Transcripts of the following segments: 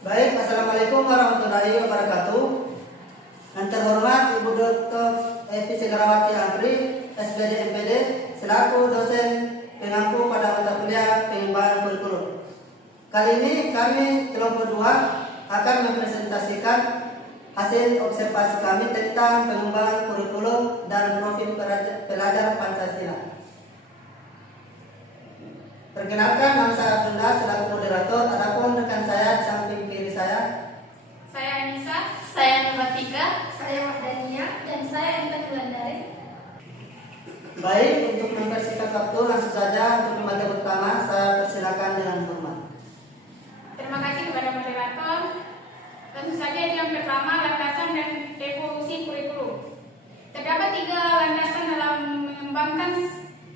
Baik, Assalamualaikum warahmatullahi wabarakatuh. Yang terhormat Ibu Dr. Evi Segrawati Amri, SPD MPD, selaku dosen pengampu pada mata kuliah pengembangan kurikulum. Kali ini kami kelompok 2 akan mempresentasikan hasil observasi kami tentang pengembangan kurikulum dan profil pelajar Pancasila. Perkenalkan, nama saya Abdullah selaku moderator. Adapun rekan saya di samping kiri saya Anissa, saya Nuratika, saya Wahdania, dan saya Intan Wulandari. Baik, untuk mempersingkat waktu langsung saja untuk pembaca pertama saya persilakan dengan hormat. Terima kasih kepada moderator. Tentu saja yang pertama, landasan dan evolusi kurikulum. Terdapat 3 landasan dalam mengembangkan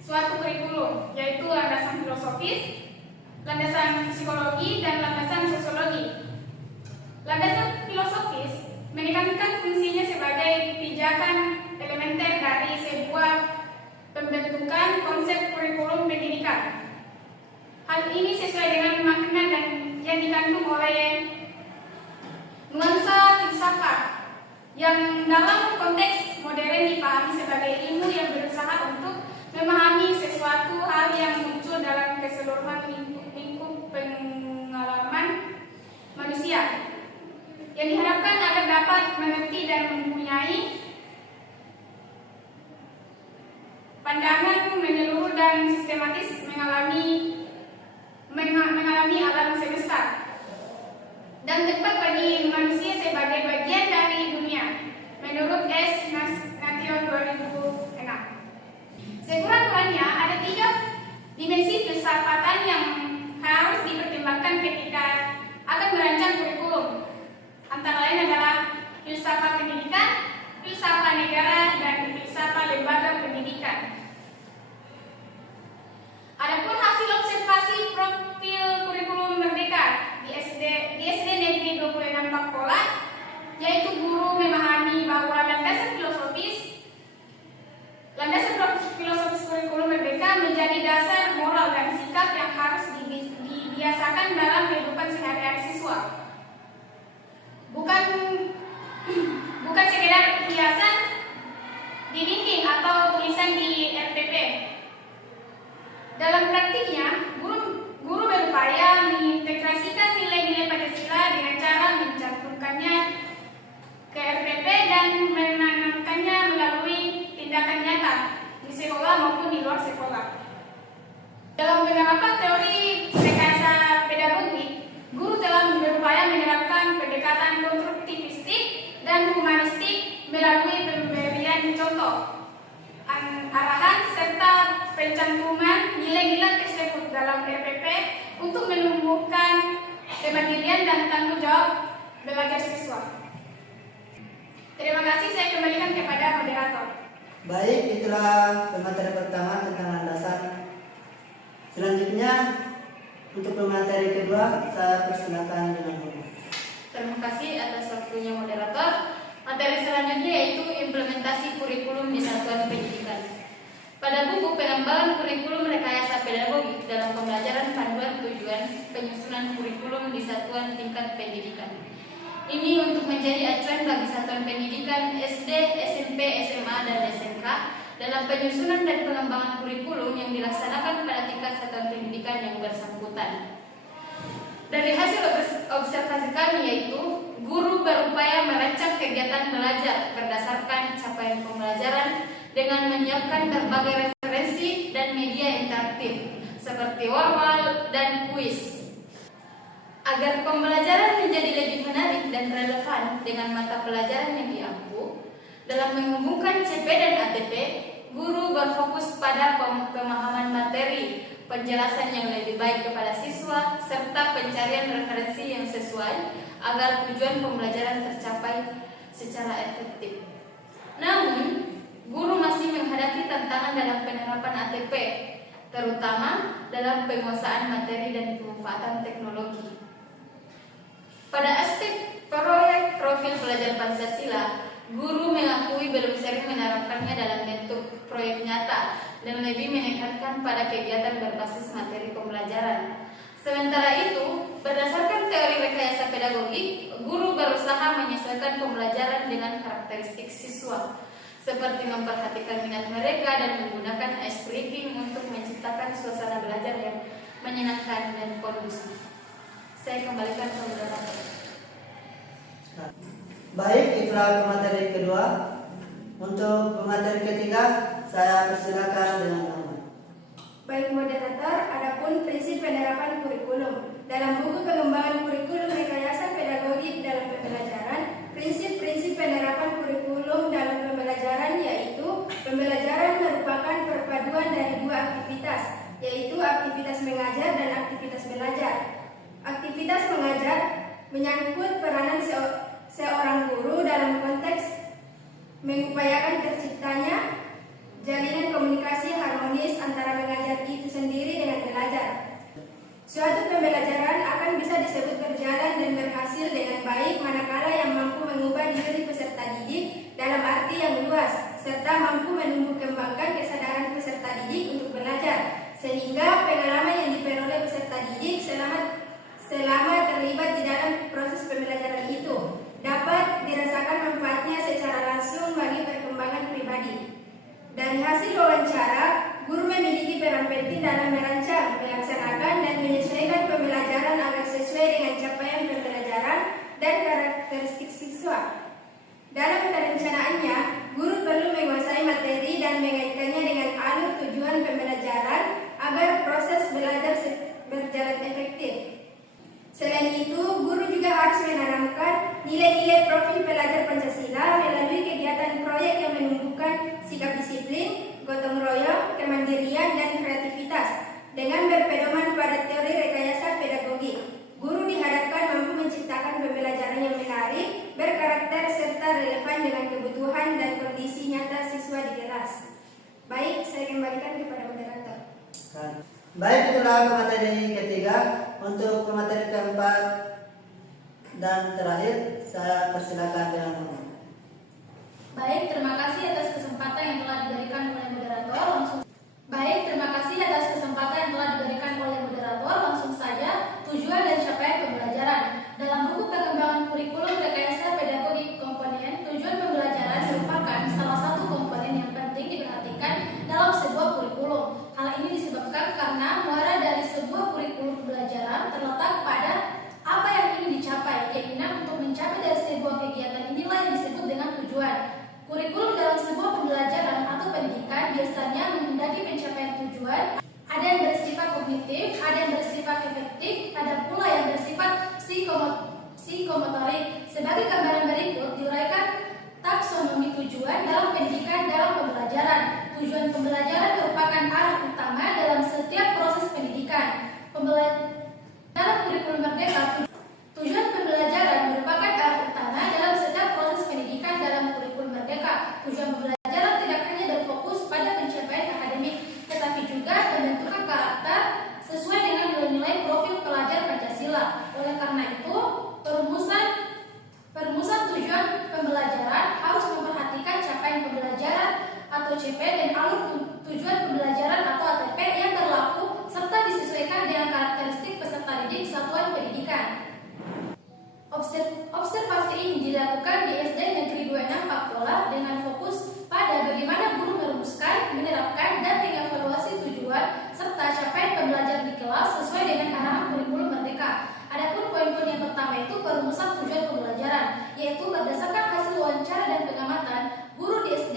suatu kurikulum, yaitu landasan filosofis, landasan psikologi, dan landasan sosiologi. Landasan filosofis menekankan fungsinya sebagai pijakan elementer dari sebuah pembentukan konsep kurikulum pendidikan. Hal ini sesuai dengan makna dan yang dikandung oleh nuansa filsafat yang dalam konteks modern dipahami sebagai ilmu yang berusaha untuk memahami sesuatu hal yang muncul dalam keseluruhan lingkup pengalaman manusia, yang diharapkan agar dapat mengerti dan mempunyai pandangan menyeluruh dan sistematis mengalami alam semesta dan tepat bagi manusia sebagai bagian dari dunia, menurut S. Nation 2006. Sekurang-kurangnya ada 3 dimensi filsafatan yang harus dipertimbangkan ketika akan merancang kurikulum. Antara lain adalah filsafat pendidikan, filsafat negara, dan filsafat lembaga pendidikan. Adapun hasil observasi profil kurikulum merdeka di SD Negeri 26 Pakpola, yaitu guru memahami bahwa landasan filosofis kurikulum merdeka menjadi dasar moral dan sikap yang harus dibiasakan dalam kehidupan sehari-hari siswa. Bukan sekedar hiasan di dinding atau tulisan di RPP. Dalam praktiknya, guru berupaya mengintegrasikan nilai-nilai Pancasila dengan cara mencantumkannya ke RPP dan menanamkannya melalui tindakan nyata di sekolah maupun di luar sekolah. Dalam penerapan teori rekayasa pedagogi, guru telah berupaya menerapkan pendekatan konstruktivistik dan humanistik melalui pemberian contoh, arahan serta pencantuman nilai-nilai tersebut dalam RPP untuk menumbuhkan kemandirian dan tanggung jawab belajar siswa. Terima kasih, saya kembalikan kepada moderator. Baik, itulah pemateri pertama tentang landasan. Selanjutnya untuk pemateri kedua saya persilakan dengan hormat. Terima kasih atas waktunya moderator. Materi selanjutnya yaitu implementasi kurikulum di satuan pendidikan. Pada buku pengembangan kurikulum rekayasa pedagogik dalam pembelajaran panduan tujuan penyusunan kurikulum di satuan tingkat pendidikan. Ini untuk menjadi acuan bagi satuan pendidikan SD, SMP, SMA, dan SMK dalam penyusunan dan pengembangan kurikulum yang dilaksanakan pada tingkat satuan pendidikan yang bersangkutan. Dari hasil observasi kami yaitu guru berupaya merancang kegiatan belajar berdasarkan capaian pembelajaran dengan menyiapkan berbagai referensi dan media interaktif seperti oral dan kuis. Agar pembelajaran menjadi lebih menarik dan relevan dengan mata pelajaran yang diampu, dalam menghubungkan CP dan ATP, guru berfokus pada pemahaman materi, penjelasan yang lebih baik kepada siswa, serta pencarian referensi yang sesuai agar tujuan pembelajaran tercapai secara efektif. Namun, guru masih menghadapi tantangan dalam penerapan ATP, terutama dalam penguasaan materi dan pemanfaatan teknologi. Pada aspek proyek profil pelajar Pancasila, guru mengakui belum sering menerapkannya dalam bentuk proyek nyata dan lebih menekankan pada kegiatan berbasis materi pembelajaran. Sementara itu, berdasarkan teori rekayasa pedagogi menyesuaikan pembelajaran dengan karakteristik siswa, seperti memperhatikan minat mereka dan menggunakan ice breaking untuk menciptakan suasana belajar yang menyenangkan dan kondusif. Saya kembalikan ke moderator. Baik, itulah pemateri kedua. Untuk pemateri ketiga, saya persilakan dengan nama. Baik moderator, adapun prinsip penerapan kurikulum. Dalam buku pengembangan kurikulum rekayasa pedagogik dalam pembelajaran, prinsip-prinsip penerapan kurikulum dalam pembelajaran yaitu pembelajaran merupakan perpaduan dari dua aktivitas, yaitu aktivitas mengajar dan aktivitas belajar. Aktivitas mengajar menyangkut peranan seorang guru dalam konteks mengupayakan terciptanya jalinan komunikasi harmonis antara mengajar itu sendiri dengan belajar. Suatu pembelajaran akan bisa disebut berjalan dan berhasil dengan baik manakala yang mampu mengubah diri peserta didik dalam arti yang luas, serta mampu menumbuh kembangkan kesadaran peserta didik untuk belajar, sehingga pengalaman yang diperoleh peserta didik selama terlibat di dalam proses pembelajaran itu dapat dirasakan manfaatnya secara langsung bagi perkembangan pribadi. Dari hasil wawancara, guru memiliki peran penting dalam merancang, melaksanakan, dan menyesuaikan pembelajaran agar sesuai dengan capaian pembelajaran dan karakteristik siswa. Dalam perencanaannya, guru perlu menguasai materi dan mengaitkannya dengan alur tujuan pembelajaran agar proses belajar berjalan efektif. Selain itu, guru juga harus menanamkan nilai-nilai profil pelajar Pancasila melalui kegiatan proyek yang menumbuhkan sikap disiplin, gotong royong, kemandirian, dan kreativitas. Dengan berpedoman pada teori rekayasa pedagogik, guru dihadapkan mampu menciptakan pembelajaran yang menarik, berkarakter, serta relevan dengan kebutuhan dan kondisi nyata siswa di kelas. Baik, saya kembalikan kepada moderator. Baik, itulah pemateri ketiga. Untuk pemateri keempat dan terakhir, saya persilakan dengan nama. Baik, terima kasih atas kesempatan yang telah diberikan oleh moderator. Langsung saja tujuan dan capaian pembelajaran. Dalam buku pengembangan kurikulum rekayasa pedagogik komponen, tujuan pembelajaran merupakan salah satu komponen yang penting diperhatikan dalam sebuah kurikulum. Hal ini disebabkan karena muara dari sebuah kurikulum pembelajaran terletak pada apa yang ingin dicapai. Keinginan untuk mencapai dari sebuah kegiatan inilah yang disebut dengan tujuan. Kurikulum dalam sebuah pembelajaran atau pendidikan biasanya menghendaki pencapaian tujuan. Ada yang bersifat kognitif, ada yang bersifat efektif, ada pula yang bersifat psikomotorik. Sebagai gambaran berikut diuraikan taksonomi tujuan dalam pendidikan dalam pembelajaran. Tujuan pembelajaran merupakan arah utama dalam setiap proses pendidikan. Dalam kurikulum Merdeka, tujuan pembelajaran merupakan arah utama dalam setiap proses pendidikan dalam kurikulum Merdeka. Tujuan pembelajaran tidak hanya berfokus pada pencapaian akademik, tetapi juga pembentukan karakter sesuai dengan nilai-nilai profil pelajar Pancasila. Oleh karena itu, perumusan tujuan pembelajaran harus memperhatikan capaian pembelajaran atau CP dan alur tujuan pembelajaran atau ATP yang berlaku serta disesuaikan dengan karakteristik peserta didik satuan pendidikan. Observasi ini dilakukan di SD Negeri 26 Pakola dengan fokus pada bagaimana guru merumuskan, menerapkan, dan mengevaluasi tujuan serta capaian pembelajaran di kelas sesuai dengan arahan kurikulum Merdeka. Adapun poin-poin yang pertama itu perumusan tujuan pembelajaran, yaitu berdasarkan hasil wawancara dan pengamatan, guru di SD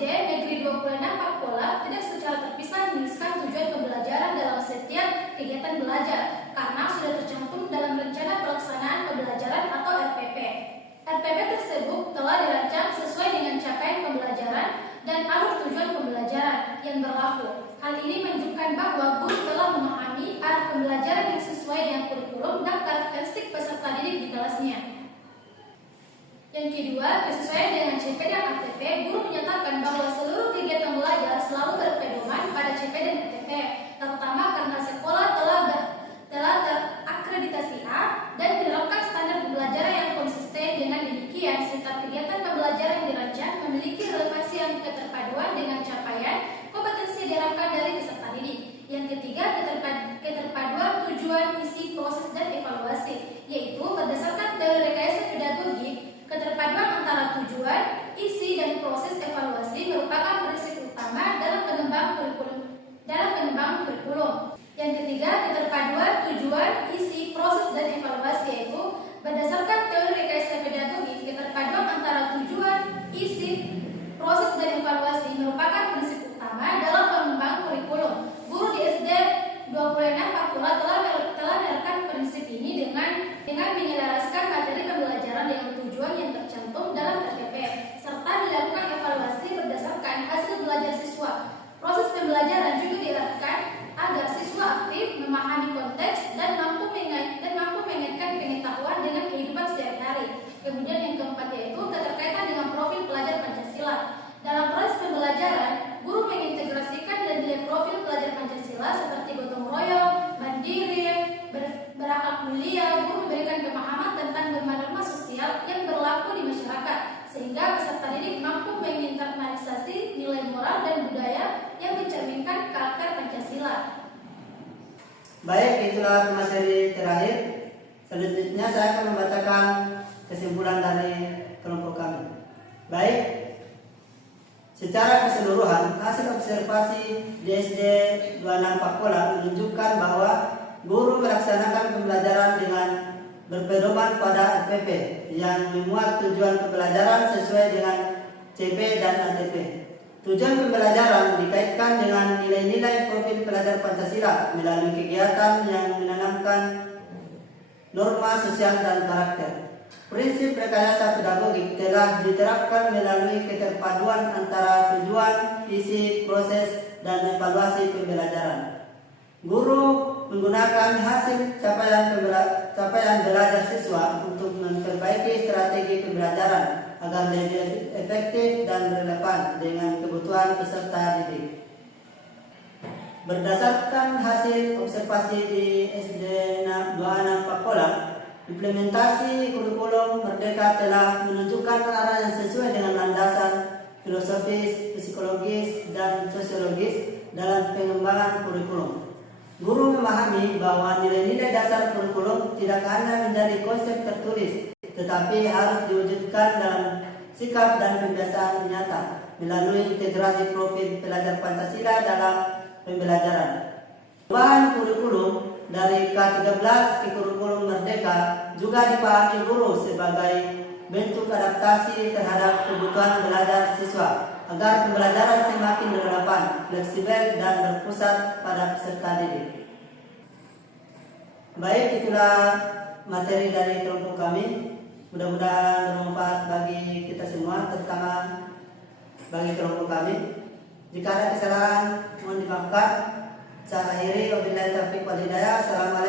Negeri 26 Pakola tidak secara terpisah menuliskan tujuan pembelajaran dalam setiap kegiatan belajar karena sudah tercantum dalam rencana pelaksanaan pembelajaran atau RPP. RPP tersebut telah dirancang sesuai dengan capaian pembelajaran dan alur tujuan pembelajaran yang berlaku. Hal ini menunjukkan bahwa guru telah memahami arah pembelajaran yang sesuai dengan kurikulum dan karakteristik peserta didik di kelasnya. Yang kedua, kesesuaian dengan CP dan ATP, guru menyatakan bahwa seluruh kegiatan belajar selalu berpedoman pada CP dan ATP, terutama karena sekolah telah terakreditasi A dan menerapkan standar pembelajaran yang konsisten. Dengan demikian, setiap kegiatan pembelajaran yang dirancang memiliki relevansi yang keterpaduan dengan capaian kompetensi diharapkan dari peserta didik. Yang ketiga, keterpaduan tujuan, misi, proses, dan evaluasi, yaitu kurikulum. Yang ketiga, keterpaduan tujuan, isi, proses, dan evaluasi, yaitu berdasarkan teori rekayasa pedagogik, keterpaduan antara tujuan, isi, proses, dan evaluasi merupakan prinsip utama dalam pengembangan kurikulum. Guru di SD 26 Pakula telah menerapkan prinsip ini dengan menyelaraskan materi pembelajaran dengan tujuan yang tercantum dalam RTP, serta dilakukan evaluasi berdasarkan hasil belajar siswa. Proses pembelajaran juga dilakukan agar siswa aktif memahami konteks dan mampu mengaitkan pengetahuan dengan kehidupan sehari-hari. Kemudian yang keempat yaitu keterkaitan dengan profil pelajar Pancasila. Dalam proses pembelajaran, guru mengintegrasikan nilai-nilai profil pelajar Pancasila seperti gotong royong, mandiri, berakhlak mulia. Guru memberikan pemahaman tentang norma-norma sosial yang berlaku di masyarakat, sehingga peserta didik mampu menginternalisasi nilai moral dan budaya yang mencerminkan karakter Pancasila. Baik, itulah materi terakhir. Selanjutnya saya akan membacakan kesimpulan dari kelompok kami. Baik, secara keseluruhan, hasil observasi di SD 26 Pakula menunjukkan bahwa guru melaksanakan pembelajaran dengan berpedoman pada RPP yang memuat tujuan pembelajaran sesuai dengan CP dan ATP. Tujuan pembelajaran dikaitkan dengan nilai-nilai profil pelajar Pancasila melalui kegiatan yang menanamkan norma sosial dan karakter. Prinsip rekayasa pedagogik telah diterapkan melalui keterpaduan antara tujuan, isi, proses, dan evaluasi pembelajaran. Guru menggunakan hasil capaian belajar siswa untuk memperbaiki strategi pembelajaran agar lebih efektif dan relevan dengan kebutuhan peserta didik. Berdasarkan hasil observasi di SD 26 Pakula, implementasi kurikulum Merdeka telah menunjukkan arah yang sesuai dengan landasan filosofis, psikologis, dan sosiologis dalam pengembangan kurikulum. Guru memahami bahwa nilai-nilai dasar kurikulum tidak hanya menjadi konsep tertulis, tetapi harus diwujudkan dalam sikap dan kebiasaan nyata melalui integrasi profil pelajar Pancasila dalam pembelajaran. Perubahan kurikulum dari K13 ke kurikulum Merdeka juga dipahami guru sebagai bentuk adaptasi terhadap kebutuhan belajar siswa agar pembelajaran semakin relevan, fleksibel, dan berpusat pada peserta didik. Baik, itulah materi dari kelompok kami. Mudah-mudahan bermanfaat bagi kita semua, terutama bagi kelompok kami. Jika ada kesalahan, mohon dimaafkan. Saya akhiri, wabillahi taufiq wal hidayah. Assalamualaikum.